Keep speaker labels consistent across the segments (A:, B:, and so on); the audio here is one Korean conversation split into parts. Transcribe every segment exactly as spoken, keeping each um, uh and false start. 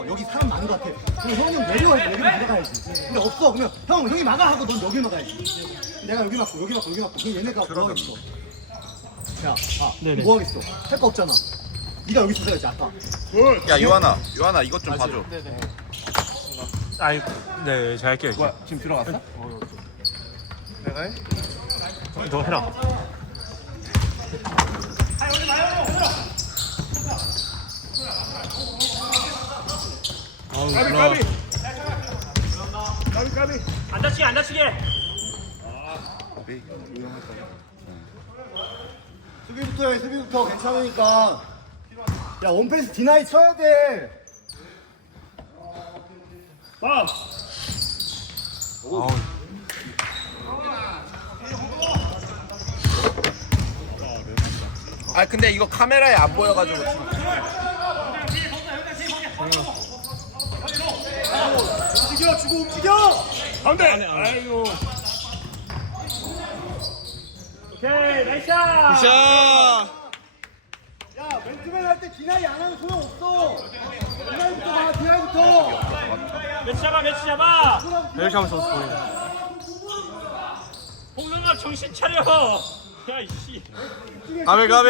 A: 여기 사람 많은 것 같아. 그럼 형은 내려와 여기 막아야지. 근데 없어. 그러면 형 형이 막아 하고 넌 여기 막아야지. 내가 여기 막고 여기 막고 여기 막고. 그럼 얘네가 뭐 하겠어? 야, 아,
B: 네네.
A: 뭐 하겠어? 할 거 없잖아. 네가 여기 있어야지 아까.
C: 야 요하나, 요하나 이것 좀 봐줘.
B: 네네. 아이, 네, 잘 할게요.
C: 뭐야, 지금 들어갔어? 내가 해?
B: 너 해라. 아우,
C: 까비
B: 몰라.
C: 까비. 까비 까비.
B: 안 다치게, 안 다치게.
C: 까비.
A: 수비부터 해. 수비부터 괜찮으니까. 야 원패스 디나이 쳐야 돼.
C: 빠.
B: 아우.
C: 아 근데 이거 카메라에 안 보여가지고 지금.
A: 움직여 주고 움직여.
C: 안돼. 아이고.
B: 오케이, 나이스 샷.
C: 샷.
A: 야 맨투맨 할 때 디나이 안 하면 소용 없어. 디나이부터 가 디나이부터.
B: 매치 잡아, 매치 잡아.
A: 이렇게
B: 하면서 보여. 홍명아 정신 차려. 야, 이씨.
C: 가비 가비.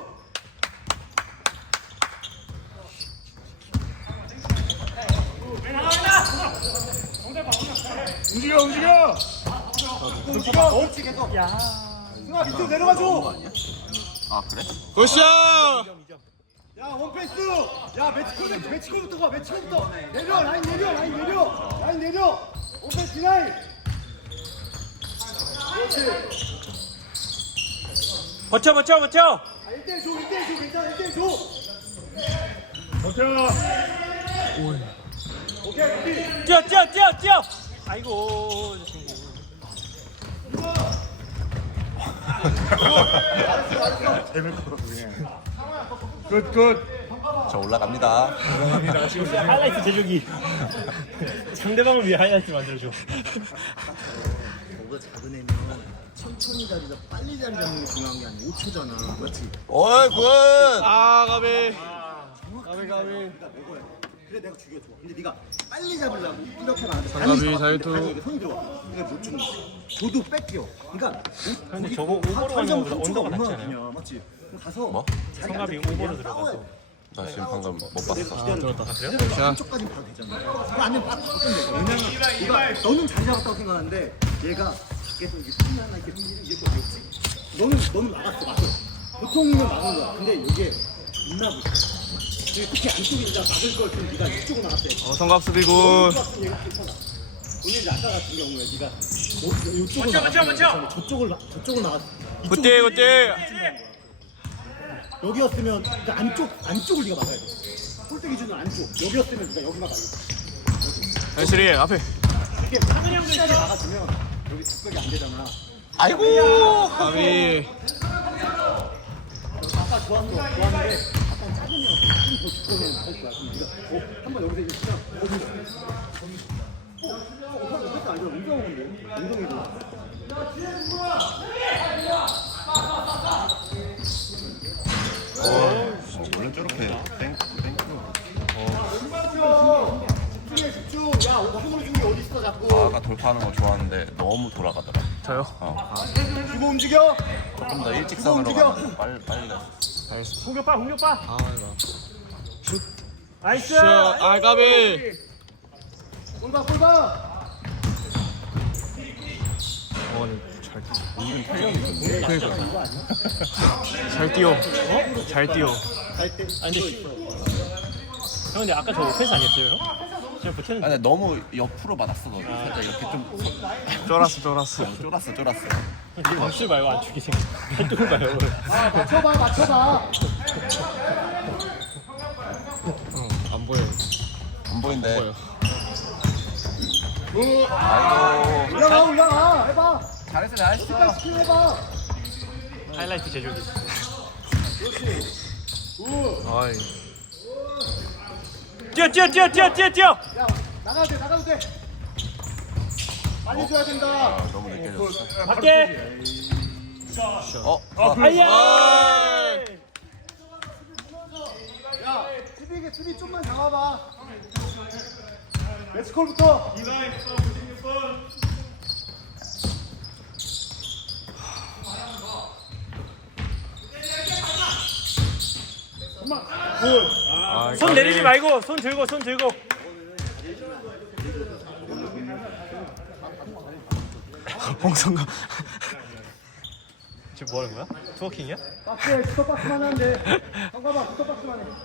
C: 움직여 움직여.
A: 움직여. 옳지 계속.
B: 야.
A: 승아 밑으로 내려가줘.
C: 아 그래? 굿샷.
A: 야 원패스. 야 매치콜 매치콜부터 가 매치콜부터. 내려 라인 내려 라인 내려 라인 내려. 원패스 디나이. 그렇지.
B: 버텨, 버텨, 버텨.
A: 아, 일 대 일 줘, 일 대 일 줘, 괜찮아, 일 대 일 줘.
C: 버텨.
A: 오케이, 우리.
B: 뛰어, 뛰어, 뛰어, 뛰어. 아이고, 저 친구.
C: 굿굿.
D: 저 올라갑니다.
B: 하이라이트 제조기. 상대방을 위해 하이라이트 만들어줘.
A: 뭐가 작은 애면 천천히 자리 잡, 빨리 자리 잡는 게 중요한 게 아니야. 오 초잖아. 그렇지.
D: 어이 굿!
C: 아 가비.
A: 가비, 가비. 그러니까 먹어야 돼. 그래, 내가 죽여줘. 근데 네가 빨리 잡으려고 이렇게 말하면
C: 가비, 자유투.
A: 아니, 손이 들어와. 근데 못 주는 거야. 저도 뺏겨. 그러니까.
B: 근데
A: 거기
B: 저거 오버로
A: 한
B: 가는
A: 점
B: 것보다
A: 삼 초가
B: 언더가
A: 얼마나
B: 낫지 않아요?
A: 기냐, 맞지? 그럼 가서
D: 뭐?
A: 자기
B: 성갑이
A: 앉아
B: 오버로
A: 얘랑
B: 들어가서.
A: 싸워야 돼.
D: 나 지금 방금 못 봤어.
A: 기다려.
B: 들었다. 아, 그래요?
A: 그대로 한쪽까지 봐도 되잖아. 그 안에 딱 바꾸면 돼. 왜냐면 얘가 너는 잘 잡았다고 생각하는데 얘가 밖에서 이게 손이 하나 이렇게 이렇게 어렵지. 너는 너는 막았어, 막았어. 보통은 막은 거야. 근데 이게 존나 무서워. 근데 특히 안쪽에 이제 막을 걸 그럼 네가 이쪽으로 나갔대.
C: 어 성갑 수비 굿.
A: 얘가 괜찮아. 오늘 이제 아까 같은 경우에 네가 요- 요쪽으로
B: 맞춰,
A: 나갔으면
B: 맞춰, 맞춰.
A: 괜찮아. 저쪽을 나- 저쪽으로 나갔.
C: 굿띠 굿띠.
A: 여기였으면 그러니까 안쪽 안쪽을 네가 막아야 돼. 홀대 기준은 안쪽. 여기였으면 네가 여기 막아야 돼.
C: 현실이 앞에.
A: 이렇게 확실하게 막아주면 여기 접근이 안 되잖아.
D: 아이고!
C: 가비.
A: 아까 좋았어, 좋았는데 약간 작으면 좀더 두꺼우면 나올 거야. 그럼 네가 어? 한번 여기서 이제 시작. 어디? 어? 어? 그것도 아니고 운동인데? 운동이도.
D: 원래 저렇게 땡, 땡.
A: 집중해, 집중. 야, 오줌으로 주는 게 어디 있어, 자꾸.
D: 아까 돌파하는 거 좋아하는데 너무 돌아가더라.
C: 저요?
D: 어.
A: 주고 움직여.
D: 조금 더
A: 움직여.
D: 일직선으로 가면 빨리 빨리 갔어.
B: 공격 봐, 공격 봐.
C: 아 이거.
B: 나이스.
C: 샷. 아 가비.
A: 골봐, 골봐.
C: 잘 뛰어. 어? 잘 뛰어.
A: 갈 때.
B: 아니, 근데 형 근데 아까 저 오펜스 아니었어요, 형? 제가
D: 아,
B: 버텼는데.
D: 근데 너무 옆으로 받았어. 너 살짝 이렇게 좀
C: 쫄았어 쫄았어.
D: 쫄았어 쫄았어.
B: 지금 멈출 봐요, 안 죽이세요. 왼쪽을 봐요.
A: 아, 맞춰봐, 맞춰봐.
C: 안 보여.
D: 안 보인대.
C: 보여.
D: 아이고.
A: 올라가, 올라가. 해봐.
D: 잘했어 잘했어.
A: 스킵 스킵 해봐.
B: 하이라이트 제조기.
C: 아이.
B: 뛰어, 뛰어, 뛰어, 뛰어, 뛰어, 뛰어.
A: 야, 나가도 돼, 나가도 돼. 빨리 줘야 된다.
D: 아, 너무 늦게 졌어.
B: 밖에.
D: 어?
B: 아야.
C: 아.
A: 야, 수비, 수비 좀만 잡아봐. 매치콜부터.
C: 아,
B: 손 내리지 말고 손 들고 손 들고.
C: 홍성가.
B: 지금 뭐 하는 거야? 투워킹이야?
A: 박스에 스톱박스만 하면 돼. 잠깐만, 스톱박스만 해.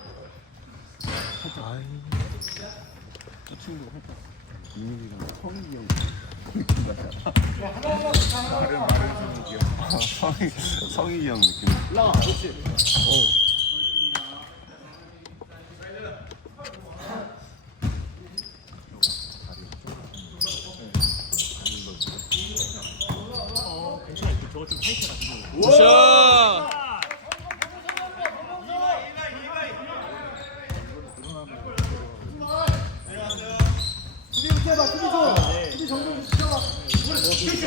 D: 성희 성희 형 느낌.
A: 올라가, 그렇지.
B: 괜찮아. 저거 좀 타이트해가지고.
C: 굿샷.
A: 수비 밑에 봐, 수비 줘. 수비 정도 시켜.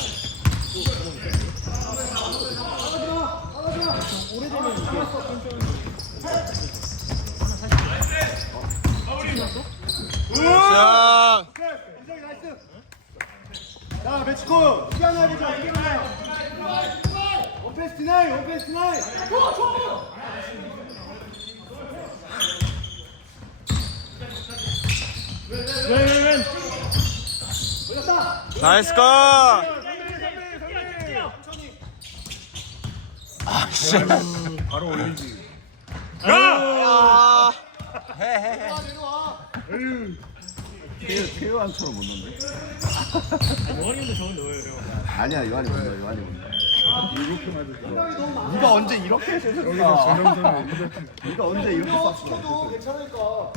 C: 굿샷.
A: 인정이 나이스. 자, 매치콜. 이겨놔야 되죠, 이겨놔야. 오펜스 디나이, 오펜스 디나이.
B: 왼왼왼.
A: 올렸다.
C: 나이스 컷.
B: 아!
D: 태요한처럼 못 넣는데?
B: 요한이도 저건 넣어요.
D: 아니야 요한이 못 넣어 요한이 못 넣어. 네가 언제 이렇게 해줬어? 네가 언제 이렇게 쐈어?
A: 쳐도 괜찮으니까.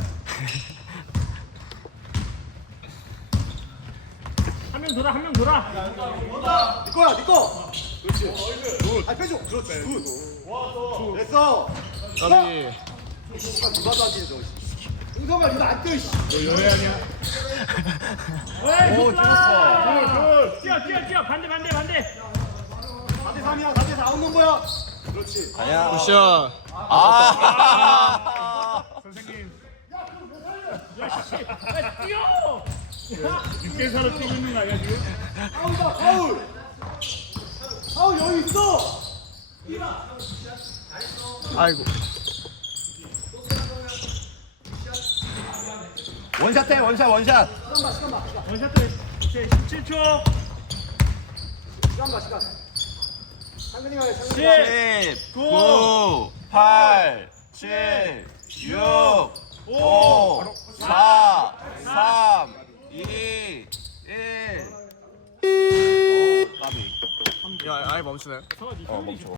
B: 한 명 돌아 한 명 돌아.
A: 네 거야, 네 거. 그렇지. 굿. 아, 빼줘. 그렇지. 굿. 됐어.
C: 까비.
A: 누가도 하지, 너. 응성아, 이거 안 돼, 씨.
B: 오 좋았어. 뛰어 뛰어 뛰어 반대 반대 반대.
A: 사 대 삼이야, 사 대 사 없는 거야. 그렇지.
D: 아니야.
C: 굿샷.
D: 아.
B: 야씨 뛰어. 육개사로 뛰고 있는 거 아니야 지금?
A: 파울이다, 파울. 파울 여기 있어.
C: 아이고.
D: 원샷 해 원샷 원샷.
B: 원샷도 이제 십칠 초.
A: 시간 봐, 시간. 상근이가 해, 상근이가.
B: 칠,
D: 십, 구, 팔, 칠, 육, 오, 사, 삼, 이, 일.
C: 야, 아예 멈추네.
B: 성아 니
D: 어 멈춰.